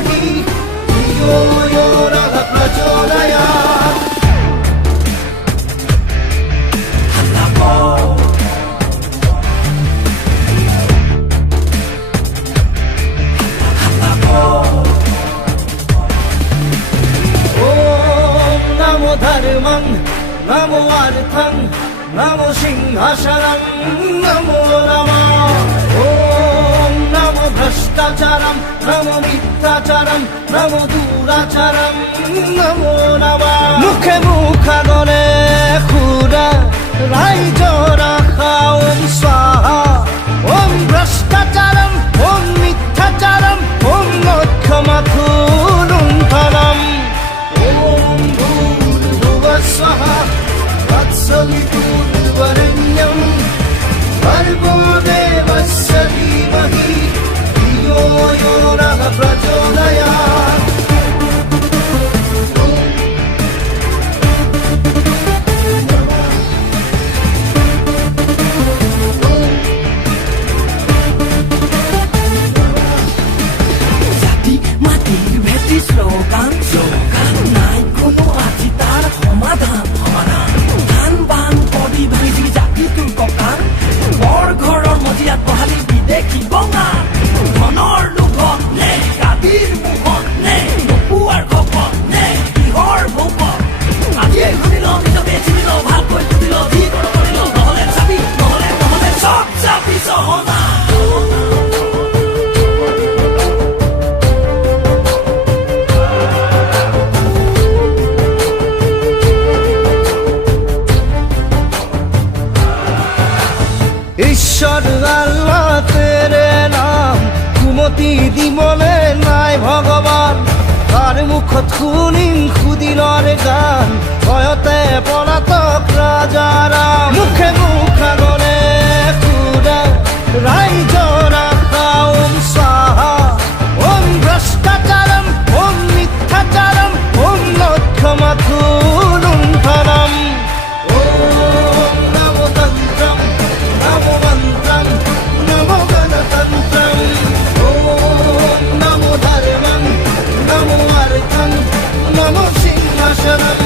धीमहि धियो यो नः प्रचोदयात् धर्मं नमो अर्थं नमो सिंहासनं नमो नमः ॐ नमो भ्रष्टाचारं नमो मिथ्याचारं नमो दुराचारं नमो नमः मुखे मुखागणे खुरा राइजरा खाओं स्वाहा ॐ भ्रष्टाचारं ॐ मिथ्याचारं ॐ मोक्षमाखुलुण्ठनम् स्वाहा तत्सवितुर्वरेण्यं भर्गो देवस्य धीमहि धियो यो नः प्रचोदयात् জাতি মাটিৰ ভেটি শ্লোগান নাই কোনো আজি তাৰ সমাধান ধান বান পদি ভাঙি জাতিটোৰ ককান বৰ ঘৰৰ মজিয়াত বহালি বিদেশী বঙা ধনৰ লোভত নে গাদীৰ মোহত নে নপুৱাৰ খপত নে কিহৰ ভোকত আজিয়ে শুনিল নিজকে চিনিল ভালকৈ বুজিল যি কৰিল নহলে চাবি নহলে চব চাবি চহনা ঈশ্বৰ আল্লাহ তেৰে নাম কুমতি দিবলে নাই ভগবান তাৰ মুখত শুনিম সুদিনৰ গান ভয়তে পলাতক ৰাজাৰাম মুখে মুখাগনে সুৰা ৰাইজৰা খাওম স্বাহা ওম ভ্ৰষ্টাচাৰম ওম মিথ্যাচাৰম ওম লক্ষ্যমাখুলুণ্ঠনম ওম নমো তন্ত্ৰম नमो मन्त्रं नमो गणतन्त्रं ॐ नमो धर्मं नमो अर्थं नमो सिंहासनं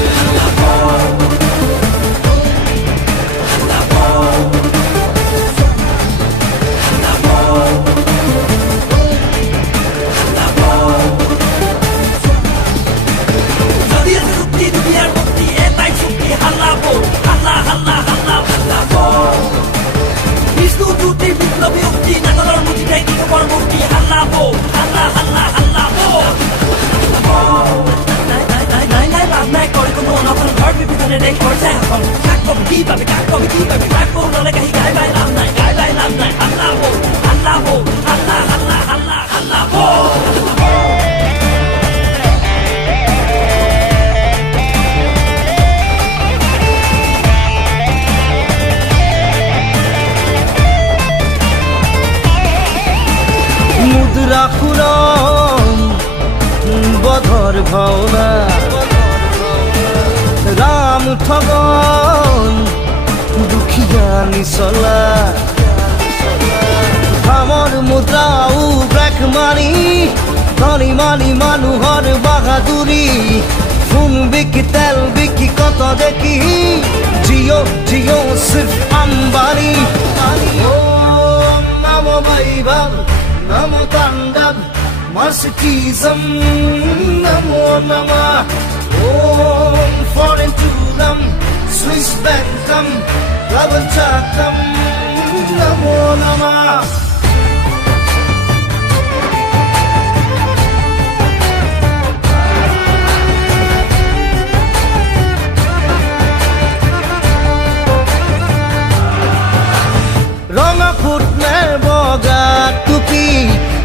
মুদ্রা খুরম বধর ভাওনা রাম ঠগন দুখিয়া নিচলা ধামৰ মুদ্ৰাও ব্ৰেক মাৰি ধনী মানি মানুহৰ বাহাদুৰি সোণ বিকি তেল বিকি কত দেখি জিঅ' জিঅ' সিৰ্ফ আম্বানী ওম নমো বৈভৱ नमो तांडव मस्तिष्कं नमो नमः ॐ फॉरेन टूरम स्विस बैंकम प्रवंचकम नमो नमः रंगा फुटने बगा टुपी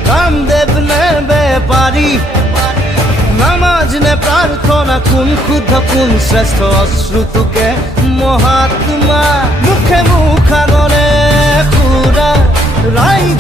कामदेव ने बेपारी नामाज ने प्रार्थना कुन खुद कुन श्रेष्ठ अश्रुतुके महात्मा मुखे मुखागने खुरा राई